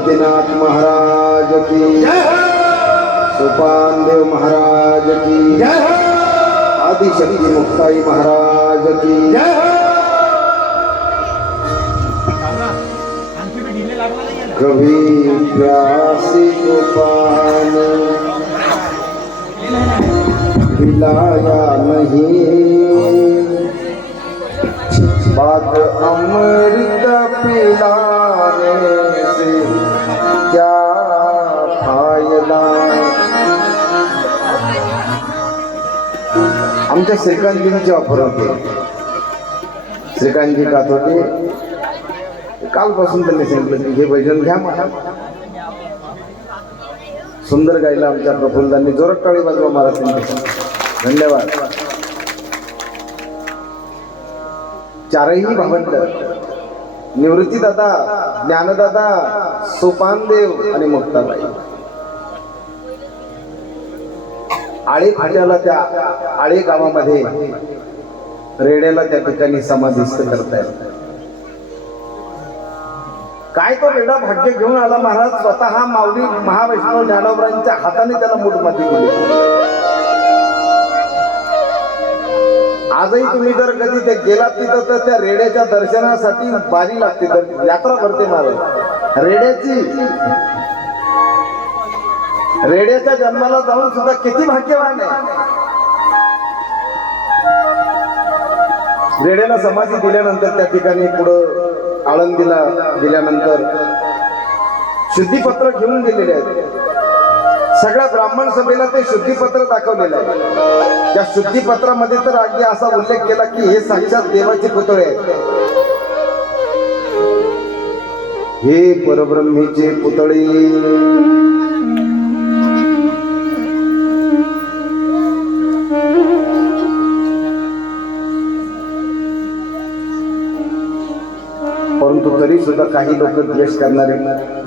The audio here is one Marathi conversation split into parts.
निवृत्तीनाथ महाराज की जय हो, सोपानदेव महाराज की जय हो, आदिशक्ती मुक्ताई महाराज की जय हो. कभी प्यासी को पानी पिलाया नहीं, बात अमृत पिलाने से क्या फायदा. आमच्या श्रीकांतजींची ऑफर होते. श्रीकांतजी गात होते. कालपासून त्यांनी सांगितलं की हे भजन घ्या मला. सुंदर गायला आमच्या प्रफुल्लांनी. जोरात टाळी वाजवा महाराज. धन्यवाद. चारही भावंड निवृत्तीदादा, ज्ञानदादा, सोपानदेव आणि मुक्ताबाई आळे फाट्याला, त्या आळे गावामध्ये रेड्याला त्या ठिकाणी समाधिस्थ करतायत. काय तो रेडा भाग्य घेऊन आला महाराज. स्वतः माऊली महावैष्णव ज्ञानोबरांच्या हाताने त्याला मूठमाती दिली. आजही तुम्ही जर कधी ते गेलात तिथं तर त्या रेड्याच्या दर्शनासाठी बारी लागते, यात्रा भरते महाराज रेड्याची. रेड्याच्या जन्माला जाऊन सुद्धा किती भाग्यवान आहे. रेड्याला समाधी दिल्यानंतर त्या ठिकाणी पुढं आळंदीला गेल्यानंतर शुद्धीपत्र घेऊन गेलेले आहेत. सगळ्या ब्राह्मण सभेला ते शुद्धीपत्र दाखवलेलं आहे. त्या शुद्धीपत्रामध्ये तर अगदी असा उल्लेख केला की हे साक्षात देवाचे पुतळे आहेत. हे परब्रह्मेचे पुतळे. परंतु तरी सुद्धा काही लोक द्वेष करणारे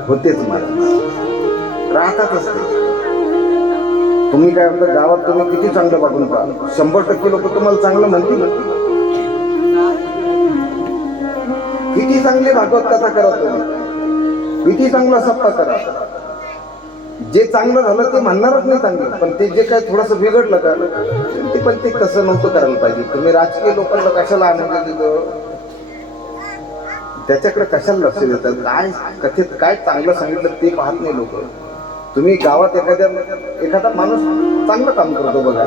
होतेच महाराज, राहतातच ते. तुम्ही काय म्हणता गावात तुम्ही किती चांगलं वागून पहा, 100% लोक तुम्हाला चांगलं म्हणतील. किती चांगली भागवत कथा करा तुम्ही, किती चांगला सप्पा करा, जे चांगलं झालं ते म्हणणारच नाही चांगलं. पण ते जे काय थोडंसं बिघडलं का ते पण ते तसं नव्हतं करायला पाहिजे. तुम्ही राजकीय लोकांना कशाला आनंद देतो, त्याच्याकडे कशाला लक्ष देतात. काय कथेत काय चांगलं सांगितलं ते पाहत नाही लोक. तुम्ही गावात एखादा माणूस चांगलं काम करतो बघा,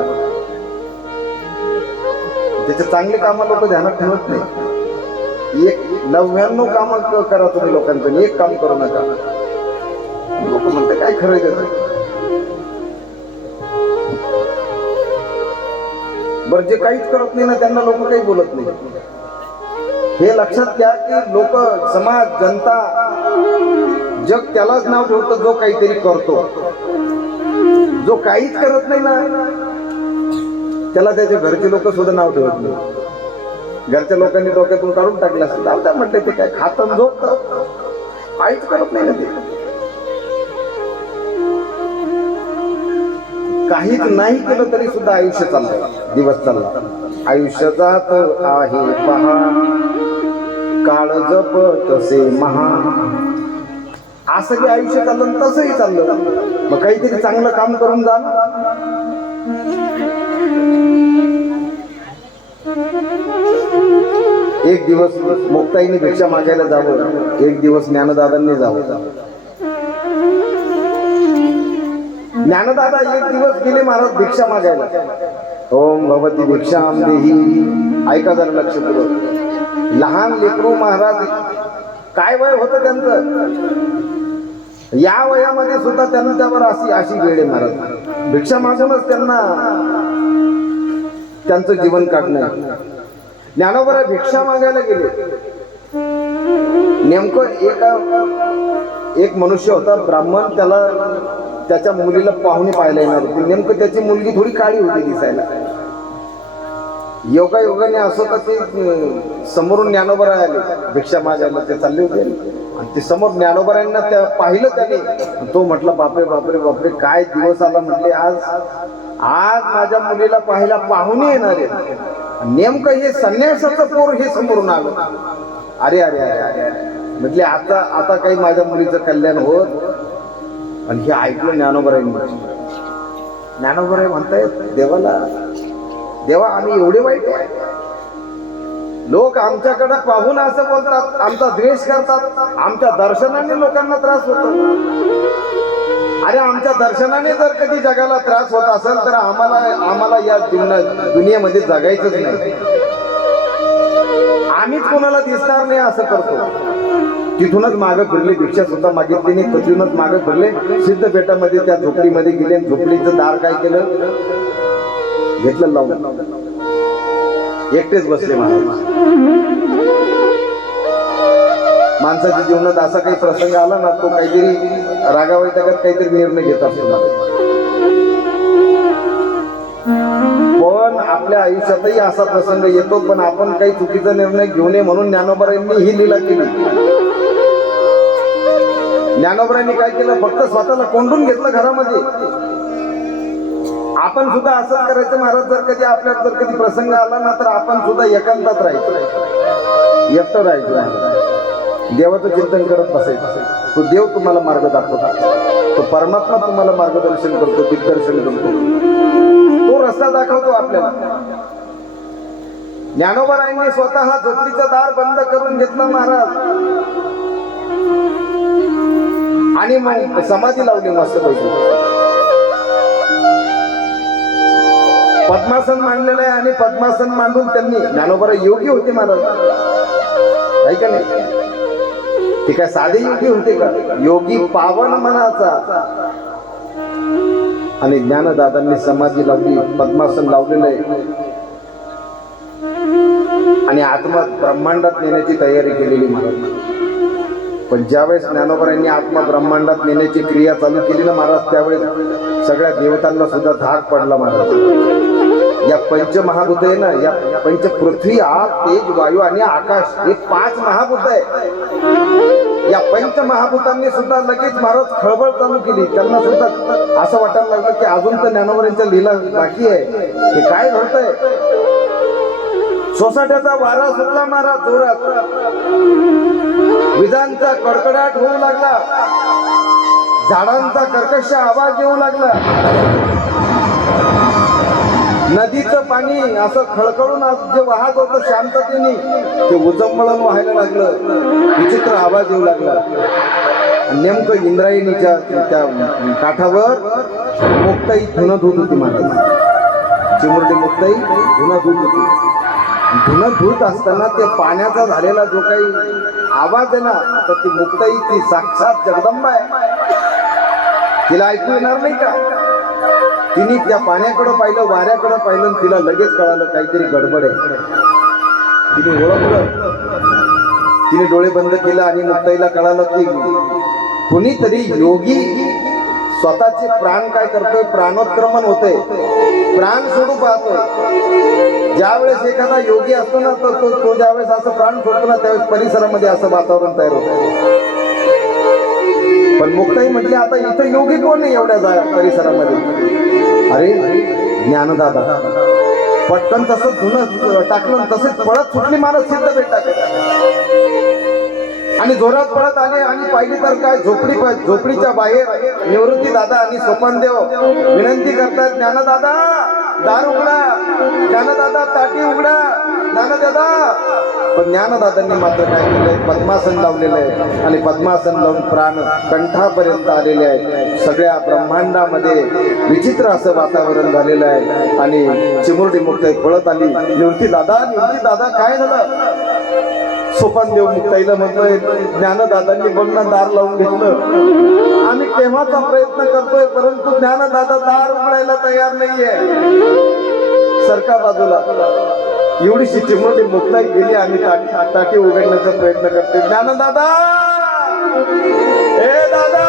त्याचे चांगले काम लोक ध्यानात ठेवत नाही. 99 काम करा तुम्ही लोकांचं, एक काम करू नका. लोक म्हणतात काय खरं त्याचं. बरं जे काहीच करत नाही ना त्यांना लोक काही बोलत नाही. हे लक्षात घ्या की लोक, समाज, जनता, जग त्यालाच नाव ठेवतं जो काहीतरी करतो. जो काहीच करत नाही ना त्याला त्याचे घरचे लोक सुद्धा नाव ठेवत नाही. घरच्या लोकांनी डोक्यातून काढून टाकलं असतं, आता म्हटलं ते काय खातं झोपतं, काहीच करत नाही ना ते. काहीच नाही केलं तरी सुद्धा आयुष्य चाललंय, दिवस चालला. आयुष्य जात आहे पहा, काळ जपतसे महा. असं बी आयुष्य चाललं तसंही चाललं. मग काहीतरी चांगलं काम करून जा. एक दिवस मुक्ताईने भिक्षा मागायला जावं, एक दिवस ज्ञानदादांनी जावं. ज्ञानदादा एक दिवस गेले महाराज भिक्षा मागायला. ओम भगवती भिक्षाम देही. ऐका जरा लक्ष पुरव. लहान लेकरू महाराज, काय वय होतं त्यांचं, या वयामध्ये सुद्धा त्यांना त्यावर अशी वेळ आहे महाराज. भिक्षा मागूनच त्यांना त्यांचं जीवन काढणं. ज्ञानोबा भिक्षा मागायला गेले. नेमकं एक मनुष्य होता ब्राह्मण, त्याला त्याच्या मुलीला पाहुणे पाहायला येणार होती. नेमकं त्याची मुलगी थोडी काळी होती दिसायला. योगायोगाने असं तर ते समोरून ज्ञानोबा आले भिक्षा मागायला. ते चालले होते आणि ते समोर ज्ञानोबांना त्या पाहिलं त्याने. तो म्हटला बापरे बापरे बापरे काय दिवस आला म्हटले, आज माझ्या मुलीला पाहायला पाहुणे येणार आहेत. नेमकं हे संन्यासाचं पोर हे समोरून आलं. अरे अरे अरे अरे म्हटले आता आता काही माझ्या मुलीचं कल्याण होत. आणि हे ऐकलं ज्ञानोबरायांनी. ज्ञानोबराय म्हणतायत देवाला, देवा आम्ही एवढे वाईट आहे? लोक आमच्याकडे पाहून असं बोलतात, आमचा द्वेष करतात, आमच्या दर्शनाने लोकांना त्रास होतो. अरे आमच्या दर्शनाने जर कधी जगाला त्रास होत असेल तर आम्हाला या दुनियेमध्ये जगायचंच नाही. आम्हीच कोणाला दिसणार नाही असं करतो. तिथूनच मागं फिरले, भिक्षा सुद्धा मागितली नाही, तिथूनच मागं फिरले, सिद्धपेठामध्ये त्या झोपडीमध्ये गेले. झोपडीचं दार काय केलं, घेतलं लावून, एकटेच बसले महाराज. माणसाच्या जीवनात असा काही प्रसंग आला ना, तो काहीतरी रागावैतागात काहीतरी निर्णय घेत असतो. पण आपल्या आयुष्यातही असा प्रसंग येतो, पण आपण काही चुकीचा निर्णय घेऊ नये म्हणून ज्ञानोबरायांनी ही लीला केली. ज्ञानोबरायांनी काय केलं, फक्त स्वतःला कोंडून घेतलं घरामध्ये. आपण सुद्धा असं करायचं महाराज. जर कधी आपल्याला जर कधी प्रसंग आला ना, तर आपण सुद्धा एकांतात राहायचं, एकटं राहायचं, देवाचं चिंतन करत बसायचं. तो देव तुम्हाला मार्ग दाखवतो, तो परमात्मा तुम्हाला मार्गदर्शन करतो, दिग्दर्शन करतो, तो रस्ता दाखवतो आपल्याला. ज्ञानोबरायांनी स्वतः झोपडीचं दार बंद करून घेतलं महाराज, आणि मग समाधी लावली मस्त पैकी. पद्मासन मांडलेलं आहे, आणि पद्मासन मांडून त्यांनी, ज्ञानोबा योगी होते महाराज, आहे का नाही? ते काय साधे योगी होते का? योगी पावन मनाचा. आणि ज्ञानदादांनी समाधी लावली, पद्मासन लावलेलं आहे, आणि आत्मा ब्रह्मांडात नेण्याची तयारी केलेली महाराज. पण ज्यावेळेस ज्ञानोबरायांनी आत्मा ब्रह्मांडात नेण्याची क्रिया चालू केली ना महाराज, त्यावेळेस सगळ्या देवतांना सुद्धा धाक पडला महाराज. या पंचमहाभूत आहे ना, या पंच पृथ्वी, आग, तेज, वायू आणि आकाश, हे 5 महाभूत आहे. या पंचमहाभूतांनी सुद्धा लगेच महाराज खळबळ चालू केली. त्यांना सुद्धा असं वाटायला लागलं की अजून तर ज्ञानोबरायांच्या लीला बाकी आहे, हे काय घडतंय. सोसाट्याचा वारा सुटला महाराज जोरात, विजांचा कडकडाट होऊ लागला, झाडांचा कर्कश आवाज येऊ लागला, नदीचं पाणी असं खळखळून जे वाहत होतं शांततेने, ते उजंबळून व्हायला लागलं, विचित्र आवाज येऊ लागला. नेमकं इंद्रायणीच्या त्या काठावर मुक्ताई धुणं धुत होती महाराज. चिमुरडी मुक्ताई धुणं धुत होती. धुणं धुत असताना ते पाण्याचा झालेला जो काही आवाज आहे ना, तर ती मुक्ताई ती साक्षात जगदंबा आहे, तिला ऐकू येणार नाही का? तिने त्या पाण्याकडे पाहिलं, वाऱ्याकडे पाहिलं, तिला लगेच कळालं काहीतरी गडबड आहे. तिने ओळखलं, तिने डोळे बंद केला, आणि मुक्ताईला कळालं की कुणीतरी योगी स्वतःचे प्राण काय करतोय, प्राणोत्क्रमण होतंय, प्राण सोडू पाहतोय. ज्यावेळेस एखादा योगी असतो ना, तर तो ज्यावेळेस असं प्राण सोडतो ना, त्यावेळेस परिसरामध्ये असं वातावरण तयार होतं. पण मुक्ताई म्हटली, आता इथं योगी कोण आहे एवढ्या परिसरामध्ये? अरे ज्ञानदादा. पटकन तसंच धुणं टाकलं, तसेच पळत सुटली महाराज सिद्धपेठाकडे, आणि जोरात पळत आले, आणि पाहिली तर काय, झोपडीच्या बाहेर निवृत्ती दादा आणि सोपानदेव विनंती करतात, ज्ञानदादा दार उघडा, ज्ञानदादा ताटी उघडा, ज्ञानदादा. पण ज्ञानदादांनी मात्र काय केलंय, पद्मासन लावलेलं आहे, आणि पद्मासन लावून प्राण कंठापर्यंत आलेले आहेत. सगळ्या ब्रह्मांडामध्ये विचित्र असं वातावरण झालेलं आहे. आणि चिमुरडी मुक्ताई पळत आली, निवृत्ती दादा काय झालं? सोपानदेव मुक्ताईला म्हणतोय, ज्ञानदादांनी बघणं दार लावून घेतलं, आम्ही केव्हाचा प्रयत्न करतोय, परंतु ज्ञानदादा दार उघडायला तयार नाहीये, सरका बाजूला. एवढीशी चिमुरडी मुक्ताई गेली, आणि टाकी उघडण्याचा प्रयत्न करते. ज्ञानदादा, ए दादा,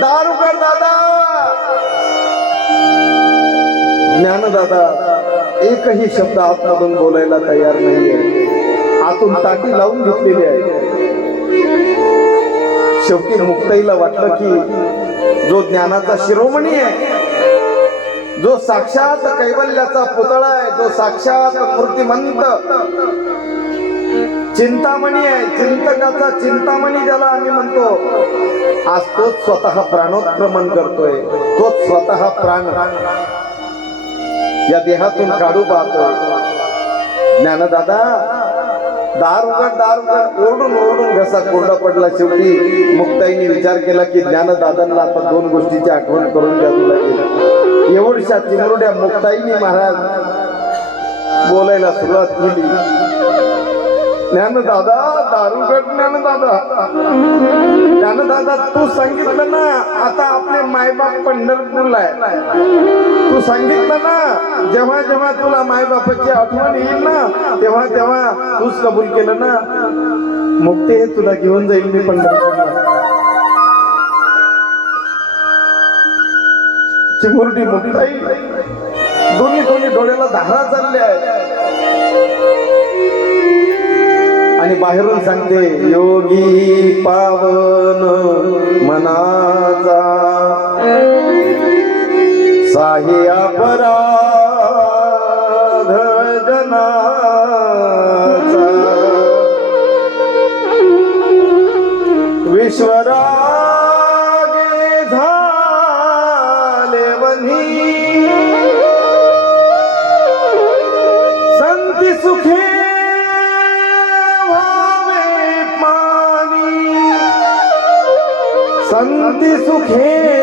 दार उघड दादा. ज्ञानदादा एकही शब्द आतमधून बोलायला तयार नाहीये, आतून ताटी लावून घेतलेली आहे. शेवटी मुक्ताईला वाटलं की जो ज्ञानाचा शिरोमणी आहे, जो साक्षात कैवल्याचा पुतळा आहे, जो साक्षात मूर्तिमंत चिंतामणी आहे, चिंतकाचा चिंतामणी ज्याला आम्ही म्हणतो, आज तोच स्वतः प्राणोत्क्रमण करतोय, तोच स्वतः प्राण या देहातून काढू पाहतोय. ज्ञानदादा दार उघड, ओरडून ओरडून घसा कोरडा पडला. शेवटी मुक्ताईने विचार केला की ज्ञानदादांना आता दोन गोष्टीची आठवण करून द्यावी लागेल. एवढ्या चिमुरड्या मुक्ताईने महाराज बोलायला सुरुवात केली. ज्ञानदादा दारुगड, ज्ञानदादा तू सांगितलं ना आता आपले मायबाप पंढरपूरला आहे, तू सांगितलं ना जेव्हा जेव्हा तुला मायबापाची आठवण येईल ना तेव्हा तेव्हा तूच कबूल केलं ना, मुक्ते हे तुला घेऊन जाईल मी पंढरपूरला. चिमुरडी मुक्ताई दोन्ही दोन्ही डोळ्याला धारा चालल्या आहेत आणि बाहेरून सांगते, योगी पावन मनाचा साही अपराध जनाचा, विश्वरागे झाले वनी, संती सुखे संती सुखे